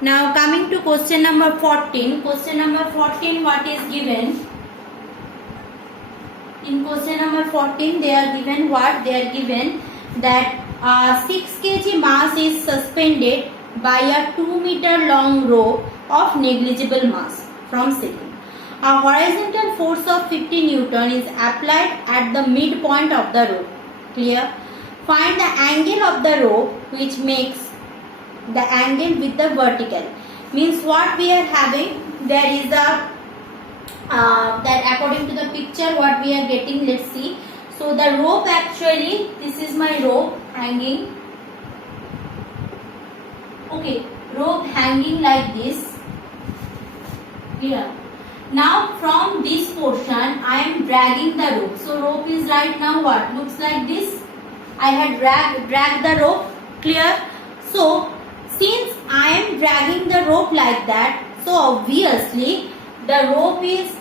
Now coming to question number 14. Question number 14, what is given? In question number 14, they are given what? They are given that 6 kg mass is suspended by a 2 meter long rope of negligible mass from ceiling. A horizontal force of 50 Newton is applied at the midpoint of the rope. Clear? Find the angle of the rope which makes the angle with the vertical. Means what we are having, there is a that according to the picture what we are getting, let's see. So the rope, actually this is my rope hanging. Okay, rope hanging like this. Clear? Now from this portion I am dragging the rope. So rope is right now what? Looks like this. I had dragged the rope. Clear? So since I am dragging the rope like that, so obviously the rope is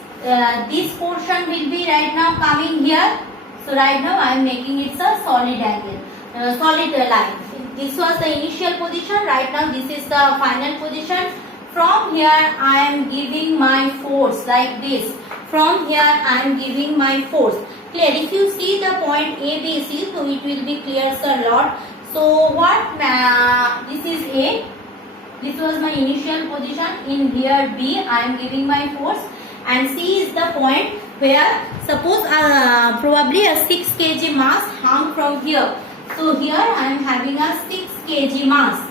this portion will be right now coming here. So right now I am making it a solid angle, solid line. This was the initial position. Right now this is the final position. From here I am giving my force like this. From here I am giving my force. Clear? If you see the point A, B, C, so it will be clear a lot. So what? This is A. This was my initial position. In here B, I am giving my force, and C is the point where suppose probably a 6 kg mass hung from here. So here I am having a 6 kg mass.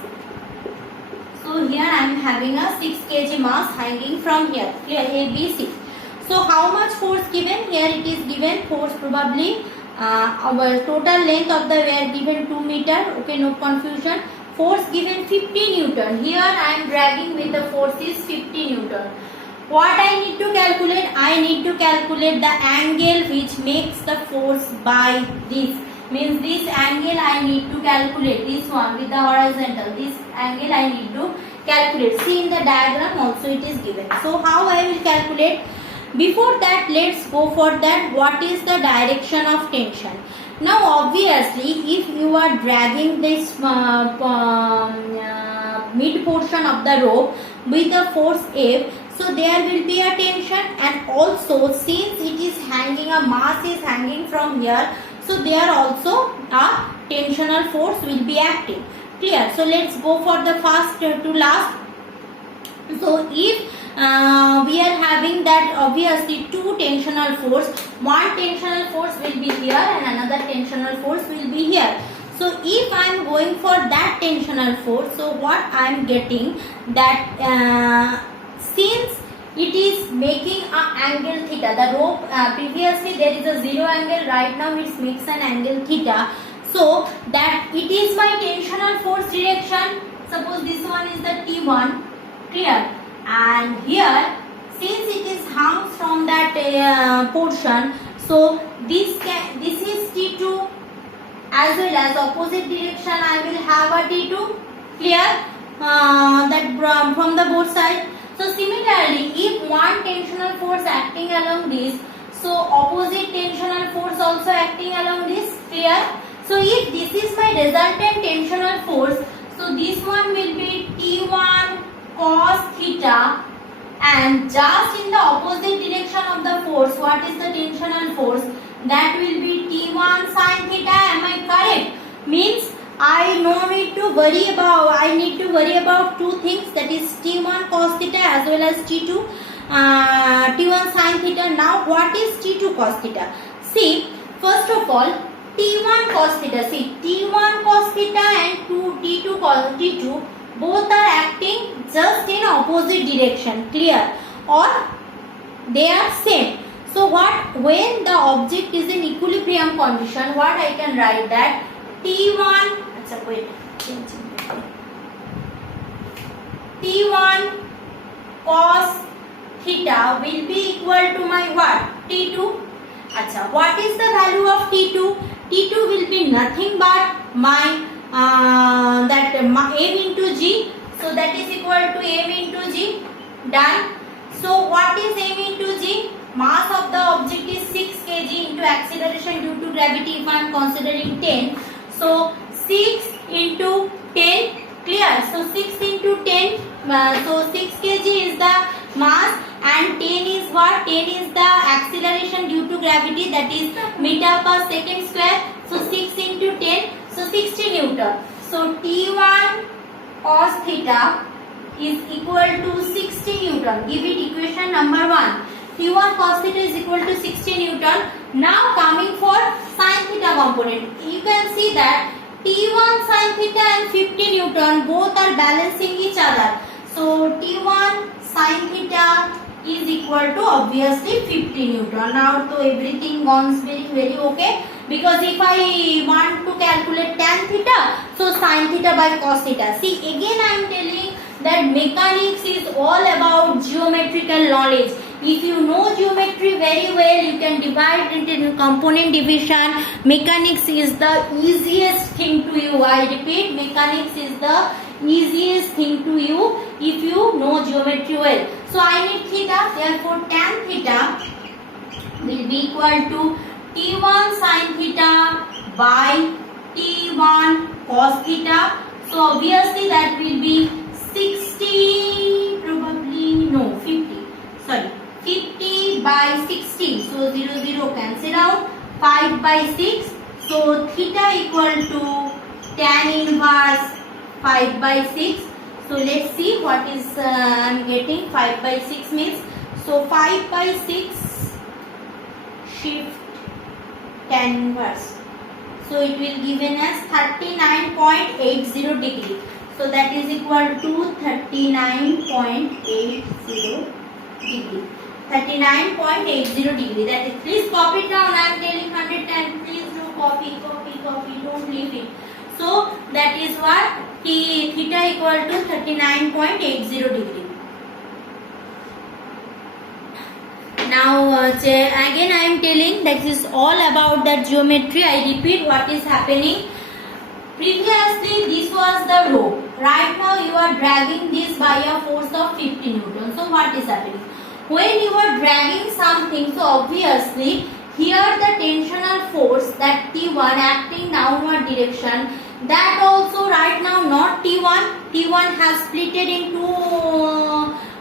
So here I am having a 6 kg mass hanging from here. Clear? A, B, C. So how much force given? Here it is given force probably our total length of the wire given 2 meter. Okay, no confusion. Force given 50 Newton. Here I am dragging with the force is 50 Newton. What I need to calculate? I need to calculate the angle which makes the force by this. Means this angle I need to calculate. This one with the horizontal. This angle I need to calculate. See in the diagram also it is given. So how I will calculate? Before that, let's go for that. What is the direction of tension? Now obviously if you are dragging this mid portion of the rope with the force F, so there will be a tension, and also since it is hanging, a mass is hanging from here, so there also a tensional force will be acting. Clear? So let's go for the first to last. So if we are having that obviously two tensional force, one tensional force will be here and another tensional force will be here. So if I am going for that tensional force, so what I am getting that since it is making an angle theta, the rope previously there is a zero angle, right now it makes an angle theta. So that it is my tensional force direction. Suppose this one is the T1. Clear? And here since it is hung from that portion, so this is T2, as well as opposite direction I will have a T2. Clear? That from the both sides. So similarly, if one tensional force acting along this, so opposite tensional force also acting along this. Clear? So if this is my resultant tensional force, so this one will be T1 cos theta, and just in the opposite direction of the force, what is the tensional force? That will be T1 sin theta. Am I correct? Means I need to worry about two things, that is T1 cos theta as well as T1 sin theta. Now what is T2 cos theta? See, first of all, T1 cos theta. See, T1 cos theta and T2 cos T2 both are acting just in opposite direction. Clear? Or they are same. So what, when the object is in equilibrium condition, what I can write that T1 cos theta will be equal to my what? T2. What is the value of T2? T2 will be nothing but my m into G. So that is equal to m into G. Done. So what is m into G? Mass of the object is 6 kg into acceleration due to gravity if I am considering 10. So 6 into 10. Clear? So 6 into 10 10. So 6 kg is the mass and 10 is what? 10 is the acceleration due to gravity, that is meter per second square. So 6 into 10, so 60 Newton. So T1 cos theta is equal to 60 Newton. Give it equation number 1. T1 cos theta is equal to 60 Newton. Now coming for sin theta component. You can see that T1 sin theta and 50 Newton both are balancing each other. So T1 sin theta is equal to obviously 50 Newton. Now so everything goes very okay. Because if I want to calculate tan theta, so sin theta by cos theta. See, again I am telling that mechanics is all about geometrical knowledge. If you know geometry very well, you can divide it into component division. Mechanics is the easiest thing to you. I repeat, mechanics is the easiest thing to you if you know geometry well. So I need theta, therefore tan theta will be equal to T1 sin theta by T1 cos theta. So obviously that will be 60, probably no 50, sorry 50 by 60. So 0 0 cancel out, 5 by 6. So theta equal to tan inverse 5 by 6. So let's see what is I am getting. 5 by 6 means, so 5 by 6 shift tan inverse. So it will given as 39.80 degree. So that is equal to 39.80 degree. 39.80 degree. That is, please copy it down. I am telling 100 times. Please do copy. Don't leave it. So that is what theta equal to 39.80 degree. Now again I am telling that is all about that geometry. I repeat what is happening. Previously this was the rope. Right now you are dragging this by a force of 50 Newton. So what is happening? When you are dragging something, so obviously here the tensional force, that T1 acting downward direction, that also right now not T1 has split it into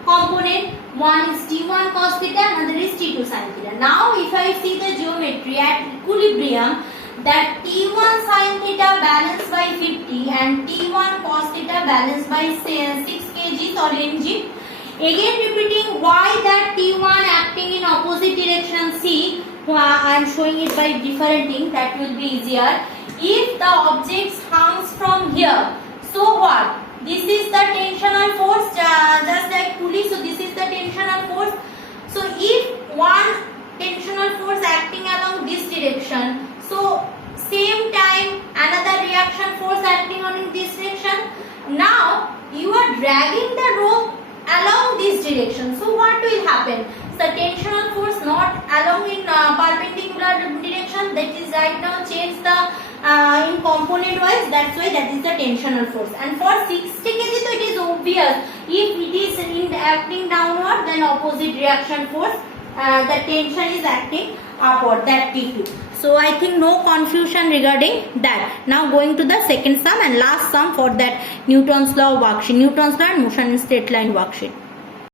component. One is T1 cos theta, another is T2 sin theta. Now if I see the geometry at equilibrium, that T1 sin theta balanced by 50 and T1 cos theta balanced by 6 kg or mg. Again repeating why that T1 acting in opposite direction. See, I am showing it by different thing, that will be easier. If the object hangs from here, so what? This is the tensional force, just like pulley. So this is the tensional force. So if one tensional force acting along this direction, so same time another reaction force acting on this direction. Now you are dragging the rope along this direction. So what will happen? The tensional force not along in perpendicular direction, that is right now change the in component wise, that's why that is the tensional force. And for 60 kg, so it is obvious, if it is in acting downward, then opposite reaction force, the tension is acting upward, that T2. So I think no confusion regarding that. Now going to the second sum and last sum for that Newton's law worksheet, Newton's law and motion in straight line worksheet.